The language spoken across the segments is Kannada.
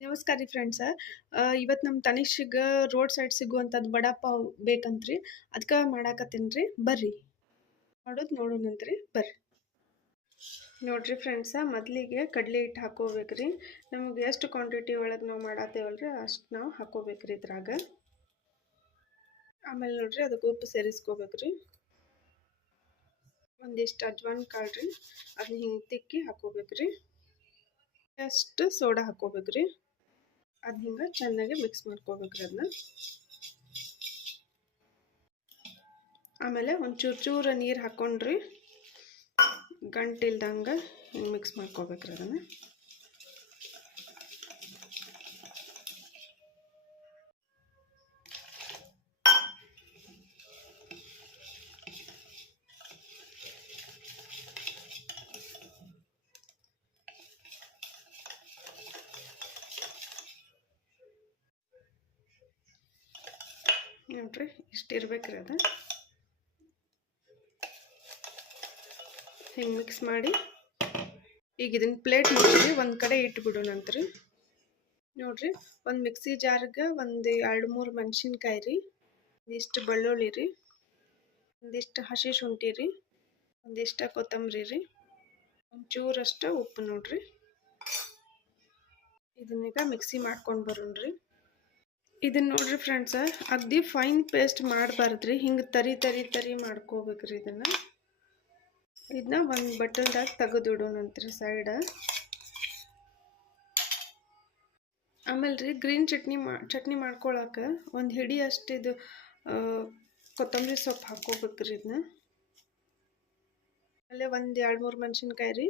ನಮಸ್ಕಾರ ರೀ ಫ್ರೆಂಡ್ಸ. ಇವತ್ತು ನಮ್ಮ ತನಿಷ್ಗ ರೋಡ್ ಸೈಡ್ ಸಿಗುವಂಥದ್ದು ವಡಾ ಪಾವ್ ಬೇಕಂತ್ರಿ. ಅದಕ್ಕೆ ಮಾಡಾಕತ್ತೀನಿ ರೀ, ಬರ್ರಿ ನೋಡೋಣಂತ್ರಿ, ಬರ್ರಿ. ನೋಡ್ರಿ ಫ್ರೆಂಡ್ಸ, ಮೊದಲಿಗೆ ಕಡಲೆ ಹಿಟ್ಟು ಹಾಕೋಬೇಕ್ರಿ. ನಮಗೆ ಎಷ್ಟು ಕ್ವಾಂಟಿಟಿ ಒಳಗೆ ನಾವು ಮಾಡತ್ತೇವಲ್ರಿ ಅಷ್ಟು ನಾವು ಹಾಕೋಬೇಕ್ರಿ ಇದ್ರಾಗ. ಆಮೇಲೆ ನೋಡ್ರಿ ಅದಕ್ಕೆ ಉಪ್ಪು ಸೇರಿಸ್ಕೋಬೇಕ್ರಿ. ಒಂದಿಷ್ಟು ಅಜ್ವಾನ್ ಕಾಳು ರೀ, ಅದನ್ನ ಹಿಂಗೆ ತಿಕ್ಕಿ ಹಾಕೋಬೇಕ್ರಿ. ಅಷ್ಟು ಸೋಡಾ ಹಾಕೋಬೇಕ್ರಿ. ಅದು ಹಿಂಗೆ ಚೆನ್ನಾಗಿ ಮಿಕ್ಸ್ ಮಾಡ್ಕೋಬೇಕ್ರಿ ಅದನ್ನ. ಆಮೇಲೆ ಒಂಚೂರು ನೀರು ಹಾಕ್ಕೊಂಡ್ರಿ ಗಂಟಿಲ್ದಂಗೆ ಹಿಂಗೆ ಮಿಕ್ಸ್ ಮಾಡ್ಕೋಬೇಕ್ರಿ ಅದನ್ನು. ನೋಡ್ರಿ ಇಷ್ಟು ಇರ್ಬೇಕ್ರಿ ಅದು. ಹಿಂಗೆ ಮಿಕ್ಸ್ ಮಾಡಿ ಈಗ ಇದನ್ನ ಪ್ಲೇಟ್ ಮುಚ್ಚಿ ಒಂದು ಕಡೆ ಇಟ್ಬಿಡೋಣಂತ್ರಿ. ನೋಡ್ರಿ ಒಂದು ಮಿಕ್ಸಿ ಜಾರ್ಗೆ ಒಂದು 2-3 ಮೆಣಸಿನ್ಕಾಯಿ ರೀ, ಒಂದಿಷ್ಟು ಬೆಳ್ಳುಳ್ಳಿ ರೀ, ಒಂದಿಷ್ಟು ಹಸಿ ಶುಂಠಿ ರೀ, ಒಂದಿಷ್ಟು ಕೊತ್ತಂಬರಿ ರೀ, ಒಂಚೂರಷ್ಟು ಉಪ್ಪು ನೋಡ್ರಿ. ಇದನ್ನೀಗ ಮಿಕ್ಸಿ ಮಾಡ್ಕೊಂಡು ಬರೋಣ್ರಿ. ಇದನ್ನ ನೋಡ್ರಿ ಫ್ರೆಂಡ್ಸ, ಅಗದಿ ಫೈನ್ ಪೇಸ್ಟ್ ಮಾಡಬಾರ್ದ್ರಿ, ಹಿಂಗೆ ತರಿ ಮಾಡ್ಕೋಬೇಕ್ರಿ ಇದನ್ನ ಒಂದು ಬಟ್ಟಲ್ದಾಗ ತೆಗೆದಿಡೋಣಂತ್ರಿ ಸೈಡ. ಆಮೇಲೆ ರೀ ಗ್ರೀನ್ ಚಟ್ನಿ ಮಾಡ್ಕೊಳಕ್ಕೆ ಒಂದು ಹಿಡಿ ಅಷ್ಟಿದು ಕೊತ್ತಂಬರಿ ಸೊಪ್ಪು ಹಾಕೋಬೇಕ್ರಿ ಇದನ್ನ. ಆಮೇಲೆ ಒಂದು 2-3 ಮೆಣಸಿನ್ಕಾಯಿ ರೀ,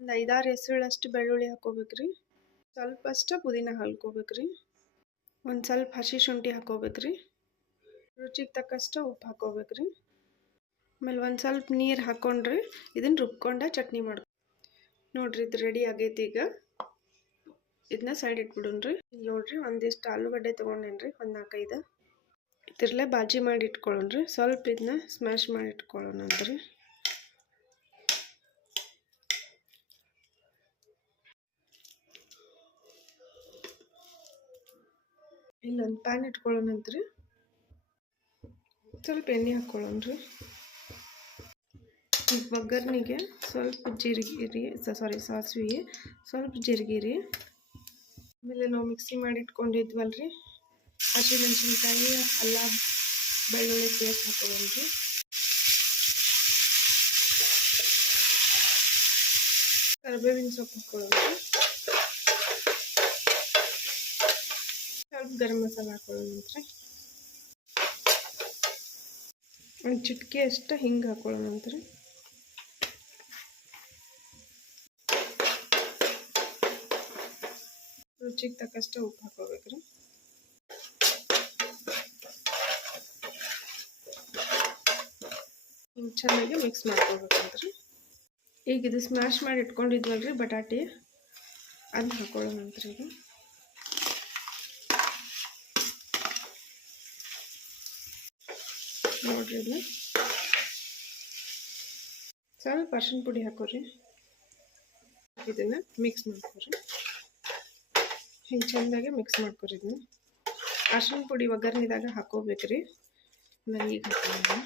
ಒಂದು 5-6 ಎಸಳಷ್ಟು ಬೆಳ್ಳುಳ್ಳಿ ಹಾಕೋಬೇಕ್ರಿ. ಸ್ವಲ್ಪ ಅಷ್ಟು ಪುದೀನ ಹಾಕೋಬೇಕ್ರಿ. ಒಂದು ಸ್ವಲ್ಪ ಹಸಿ ಶುಂಠಿ ಹಾಕೋಬೇಕ್ರಿ. ರುಚಿಗೆ ತಕ್ಕಷ್ಟು ಉಪ್ಪು ಹಾಕೋಬೇಕ್ರಿ. ಆಮೇಲೆ ಒಂದು ಸ್ವಲ್ಪ ನೀರು ಹಾಕ್ಕೊಂಡ್ರಿ ಇದನ್ನು ರುಬ್ಕೊಂಡ ಚಟ್ನಿ ನೋಡ್ರಿ ಇದು ರೆಡಿ ಆಗೈತಿ. ಈಗ ಇದನ್ನ ಸೈಡ್ ಇಟ್ಬಿಡೋಣ್ರಿ. ನೋಡ್ರಿ ಒಂದಿಷ್ಟು ಆಲೂಗಡ್ಡೆ ತೊಗೊಂಡೇನ್ರಿ, ಒಂದು 4-5. ಇದ್ರಲ್ಲೇ ಬಾಜಿ ಮಾಡಿ ಇಟ್ಕೊಳ್ಳೋಣ್ರಿ. ಸ್ವಲ್ಪ ಇದನ್ನ ಸ್ಮ್ಯಾಶ್ ಮಾಡಿ ಇಟ್ಕೊಳ್ಳೋಣಂತ್ರಿ. ಇಲ್ಲೊಂದು ಪ್ಯಾನ್ ಇಟ್ಕೊಳ್ಳೋಣಂತ್ರಿ. ಸ್ವಲ್ಪ ಎಣ್ಣೆ ಹಾಕ್ಕೊಳ್ಳೋಣ್ರಿ. ಈಗ ಒಗ್ಗರ್ನಿಗೆ ಸ್ವಲ್ಪ ಜೀರಿಗೆ ಸಾಸಿವೆ, ಸ್ವಲ್ಪ ಜೀರಿಗೆ ರೀ, ಆಮೇಲೆ ನಾವು ಮಿಕ್ಸಿ ಮಾಡಿ ಇಟ್ಕೊಂಡಿದ್ವಲ್ರಿ ಹಸಿಮೆಣಸಿನ್ಕಾಯಿ, ಅಲ್ಲ ಬೆಳ್ಳುಳ್ಳಿ ಪೇಸ್ಟ್ ಹಾಕೊಳ್ಳೋಣ್ರಿ. ಕರಿಬೇವಿನ ಸೊಪ್ಪು ಹಾಕೊಳ್ಳೋಣ್ರಿ. ಸ್ವಲ್ಪ ಗರಂ ಮಸಾಲ ಹಾಕೊಳ್ಳೋಣಂತ್ರಿ. ಒಂದು ಚಿಟಿಕೆ ಅಷ್ಟು ಹಿಂಗೆ ಹಾಕೊಳ್ಳೋಣಂತ್ರಿ. ರುಚಿಗೆ ತಕ್ಕಷ್ಟು ಉಪ್ಪು ಹಾಕೋಬೇಕ್ರಿ. ಹಿಂಗೆ ಚೆನ್ನಾಗಿ ಮಿಕ್ಸ್ ಮಾಡ್ಕೋಬೇಕಂತ್ರಿ. ಈಗ ಇದು ಸ್ಮ್ಯಾಶ್ ಮಾಡಿ ಇಟ್ಕೊಂಡಿದ್ವಲ್ರಿ ಬಟಾಟೆ, ಅದನ್ನ ಹಾಕೊಳ್ಳೋಣಂತ್ರಿ. ಈಗ ನೋಡ್ರಿ ಇದನ್ನ ಸ್ವಲ್ಪ ಅರಿಶಿನ ಪುಡಿ ಹಾಕೋರಿ. ಇದನ್ನ ಮಿಕ್ಸ್ ಮಾಡ್ಕೊರಿ. ಹಿಂಗೆ ಚೆನ್ನಾಗಿ ಮಿಕ್ಸ್ ಮಾಡ್ಕೊರಿ. ಇದನ್ನ ಅರಿಶಿನ ಪುಡಿ ಒಗ್ಗರ್ನಿದಾಗ ಹಾಕೋಬೇಕ್ರಿ. ಆಮೇಲೆ ಈಗ ಹಾಕೋಣ.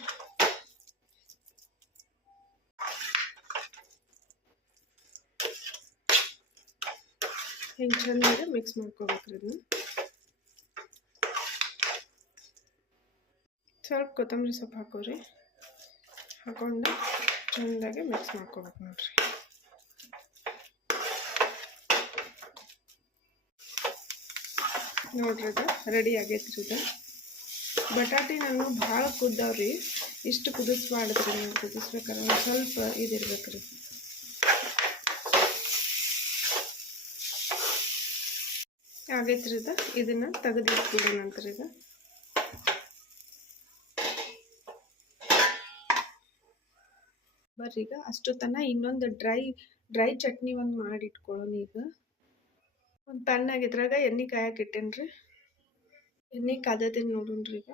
ಹಿಂಗೆ ಚೆನ್ನಾಗಿ ಮಿಕ್ಸ್ ಮಾಡ್ಕೋಬೇಕ್ರಿ. ಇದನ್ನ ಸ್ವಲ್ಪ ಕೊತ್ತಂಬರಿ ಸೊಪ್ಪು ಹಾಕೋರಿ. ಹಾಕೊಂಡು ಚೆಂದಾಗಿ ಮಿಕ್ಸ್ ಮಾಡ್ಕೋಬೇಕು ನೋಡ್ರಿ. ನೋಡ್ರಿ ಇದು ರೆಡಿ ಆಗೈತ್ರಿ. ಇದು ಬಟಾಟೆ ನಾನು ಭಾಳ ಕುದ್ದಾವ್ರಿ, ಇಷ್ಟು ಕುದಿಸ್ಬಾರ್ದ್ರಿ. ನೀವು ಕುದಿಸ್ಬೇಕಾದ್ರೆ ಒಂದು ಸ್ವಲ್ಪ ಇದಿರ್ಬೇಕ್ರಿ. ಆಗೈತ್ರಿ ಇದು. ಇದನ್ನ ತೆಗೆದಿಟ್ಬಿಡೋಣ ನಂತರ. ಇದು ಬರ್ರಿ ಈಗ ಅಷ್ಟು ತನ ಇನ್ನೊಂದು ಡ್ರೈ ಚಟ್ನಿ ಒಂದು ಮಾಡಿ ಇಟ್ಕೊಳ್ಳೋಣ. ಈಗ ಒಂದು ಪ್ಯಾನ್ನಾಗ ಇದ್ರಾಗ ಎಣ್ಣೆ ಕಾಯಕ್ಕೆ ಇಟ್ಟೇನ್ರಿ. ಎಣ್ಣೆ ಕಾದತೀನಿ ನೋಡೋಣ್ರಿ. ಈಗ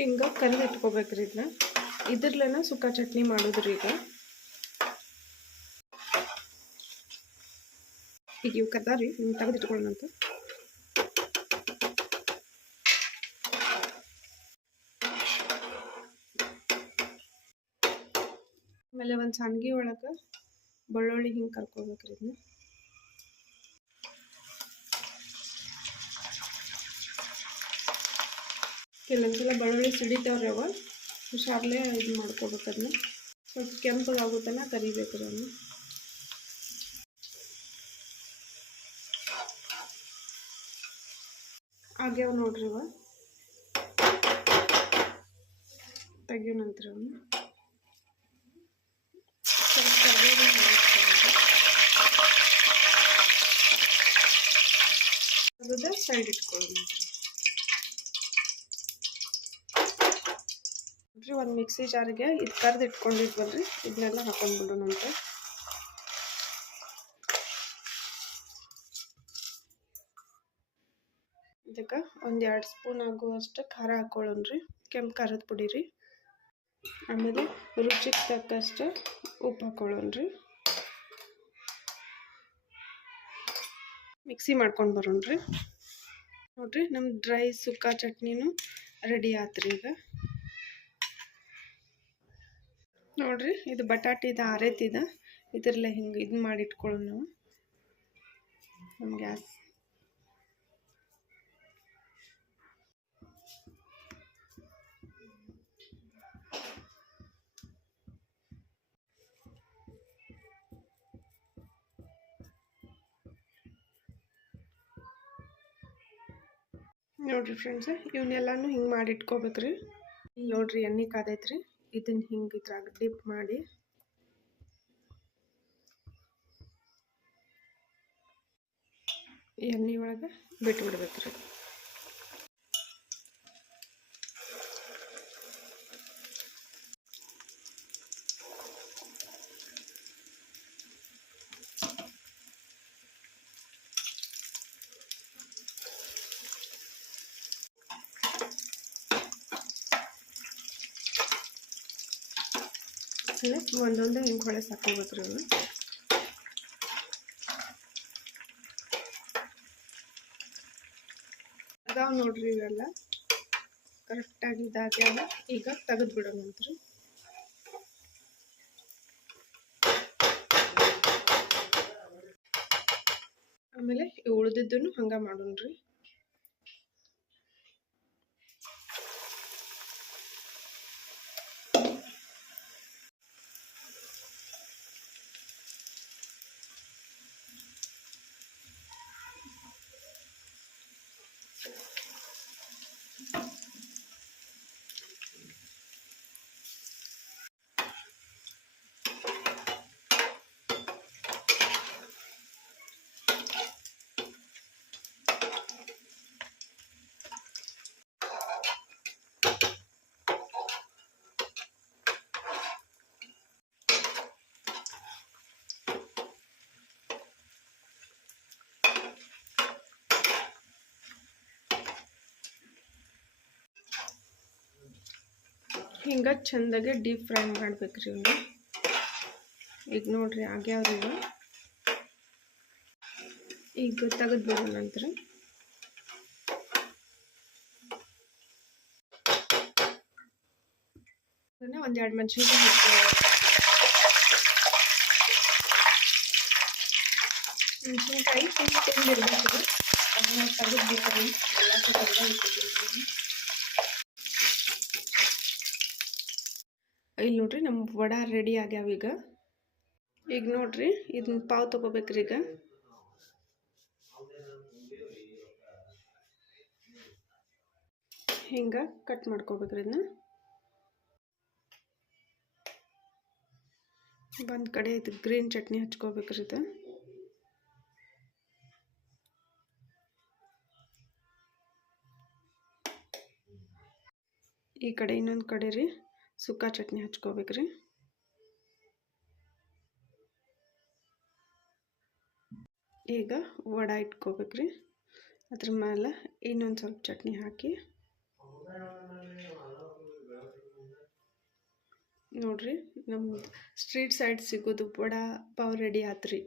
ಹಿಂಗೆ ಕರಿದು ಇಟ್ಕೋಬೇಕ್ರಿ ಇದನ್ನ. ಇದ್ರಲ್ಲೇನ ಸುಕ್ಕ ಚಟ್ನಿ ಮಾಡೋದ್ರಿ. ಈಗ ಇವು ಕದ್ದಾರಿ ಹಿಂಗೆ ತೆಗೆದು ಇಟ್ಕೊಳ್ಳೋಣಂತ. ಆಮೇಲೆ ಒಂದು ಸಣ್ಗಿ ಒಳಗೆ ಬೆಳ್ಳುಳ್ಳಿ ಹಿಂಗೆ ಕರ್ಕೋಬೇಕ್ರಿ ಇದನ್ನ. ಕೆಲವೊಂದ್ಸಲ ಬೆಳ್ಳುಳ್ಳಿ ಸಿಡಿತಾವ್ರಿ ಅವ, ಹುಷಾರ್ಲೆ ಇದು ಮಾಡ್ಕೋಬೇಕು. ಅದನ್ನ ಸ್ವಲ್ಪ ಕೆಂಪಗಾಗುತ್ತನ ಕರಿಬೇಕ್ರಿ ಅದನ್ನ. ಆಗ್ಯಾವ ನೋಡ್ರಿ ಇವ, ತೆಗಿಯೋ ನಂತರ ಅವನ್ನ ಸ್ವಲ್ಪ ಸೈಡ್ ಇಟ್ಕೊಳ್ಳೋಣ. ನೋಡ್ರಿ ಒಂದು ಮಿಕ್ಸಿ ಜಾರಿಗೆ ಇದು ಕರ್ದು ಇಟ್ಕೊಂಡಿದ್ವಲ್ರಿ, ಇದನ್ನೆಲ್ಲ ಹಾಕೊಂಡ್ಬಿಡೋಣಂತ. ಇದಕ್ಕೆ ಒಂದು 2 ಸ್ಪೂನ್ ಆಗುವಷ್ಟು ಖಾರ ಹಾಕೊಳ್ಳೋಣ್ರಿ, ಕೆಂಪು ಖಾರದ ಪುಡಿ ರೀ. ಆಮೇಲೆ ರುಚಿಗೆ ತಕ್ಕಷ್ಟು ಉಪ್ಪು ಹಾಕೊಳ್ಳೋಣ್ರಿ. ಮಿಕ್ಸಿ ಮಾಡ್ಕೊಂಡು ಬರೋಣ್ರಿ. ನೋಡ್ರಿ ನಮ್ಮ ಡ್ರೈ ಸುಕ್ಕ ಚಟ್ನಿನೂ ರೆಡಿ ಆತ್ರಿ. ಈಗ ನೋಡ್ರಿ ಇದು ಬಟಾಟಿದ ಆರೈತಿದ, ಇದ್ರಲ್ಲೇ ಹಿಂಗೆ ಇದು ಮಾಡಿ ಇಟ್ಕೊಳ್ಳೋಣ ನಾವು. ನಮ್ಮ ಗ್ಯಾಸ್ ನೋಡ್ರಿ ಫ್ರೆಂಡ್ಸ್, ಇವನ್ನೆಲ್ಲಾನು ಹಿಂಗೆ ಮಾಡಿ ಇಟ್ಕೋಬೇಕ್ರಿ. ನೋಡ್ರಿ ಎಣ್ಣೆ ಕಾದೈತ್ರಿ, ಇದನ್ನ ಹಿಂಗೆ ಇದ್ರಾಗ ಡಿಪ್ ಮಾಡಿ ಎಣ್ಣೆ ಒಳಗೆ ಬಿಟ್ಬಿಡ್ಬೇಕ್ರಿ. ಒಂದೊಂದೇ ಹಿಂಗೆ ಹೊಳೆ ಸಾಕೋಬೇಕ್ರಿ ಅವನು. ಅದಾವ ನೋಡ್ರಿ, ಇವೆಲ್ಲ ಕರೆಕ್ಟಾಗಿ ಇದಾಗ್ಯಾವ. ಈಗ ತೆಗೆದು ಬಿಡೋಣಂತ್ರಿ. ಆಮೇಲೆ ಉಳಿದಿದ್ದನ್ನು ಹಂಗೆ ಮಾಡೋಣ್ರಿ. ಹಿಂಗೆ ಚೆಂದಾಗೆ ಡೀಪ್ ಫ್ರೈ ಮಾಡ್ಬೇಕ್ರಿ ಇವ್ನ. ಈಗ ನೋಡ್ರಿ ಆಗ್ಯಾವ್ರಿ ಇವ. ಈಗ ತೆಗೆದು ಬಿಡೋ ನಂತರ ಒಂದು 2 ಮೆಣಸಿನ್ಕಾಯಿ ತಿಂದಿರ್ಬೇಕು. ಅದನ್ನ ತೆಗೆದ್ಬಿಟ್ಟು ಎಲ್ಲ ತೆಗೆದು ಇಲ್ಲಿ ನೋಡ್ರಿ ನಮ್ಮ ವಡ ರೆಡಿ ಆಗ್ಯಾವ. ಈಗ ನೋಡ್ರಿ ಇದನ್ನ ಪಾವ್ ತಗೋಬೇಕ್ರಿ. ಈಗ ಹಿಂಗ ಕಟ್ ಮಾಡ್ಕೋಬೇಕ್ರಿ. ಇದನ್ನ ಒಂದು ಕಡೆ ಇದು ಗ್ರೀನ್ ಚಟ್ನಿ ಹಚ್ಕೋಬೇಕ್ರಿ. ಇದು ಈ ಕಡೆ ಇನ್ನೊಂದು ಕಡೆ ರೀ ಸುಕ್ಕ ಚಟ್ನಿ ಹಚ್ಕೋಬೇಕ್ರಿ. ಈಗ ವಡ ಇಟ್ಕೋಬೇಕ್ರಿ. ಅದ್ರ ಮೇಲೆ ಇನ್ನೊಂದು ಸ್ವಲ್ಪ ಚಟ್ನಿ ಹಾಕಿ ನೋಡಿರಿ ನಮ್ದು ಸ್ಟ್ರೀಟ್ ಸೈಡ್ ಸಿಗೋದು ವಡಾ ಪಾವ್ ರೆಡಿ ಆತ್ರಿ.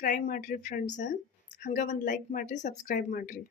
ಟ್ರೈ ಮಾಡಿರಿ ಫ್ರೆಂಡ್ಸ. ಹಂಗೆ ಒಂದು ಲೈಕ್ ಮಾಡಿರಿ, ಸಬ್ಸ್ಕ್ರೈಬ್ ಮಾಡಿರಿ.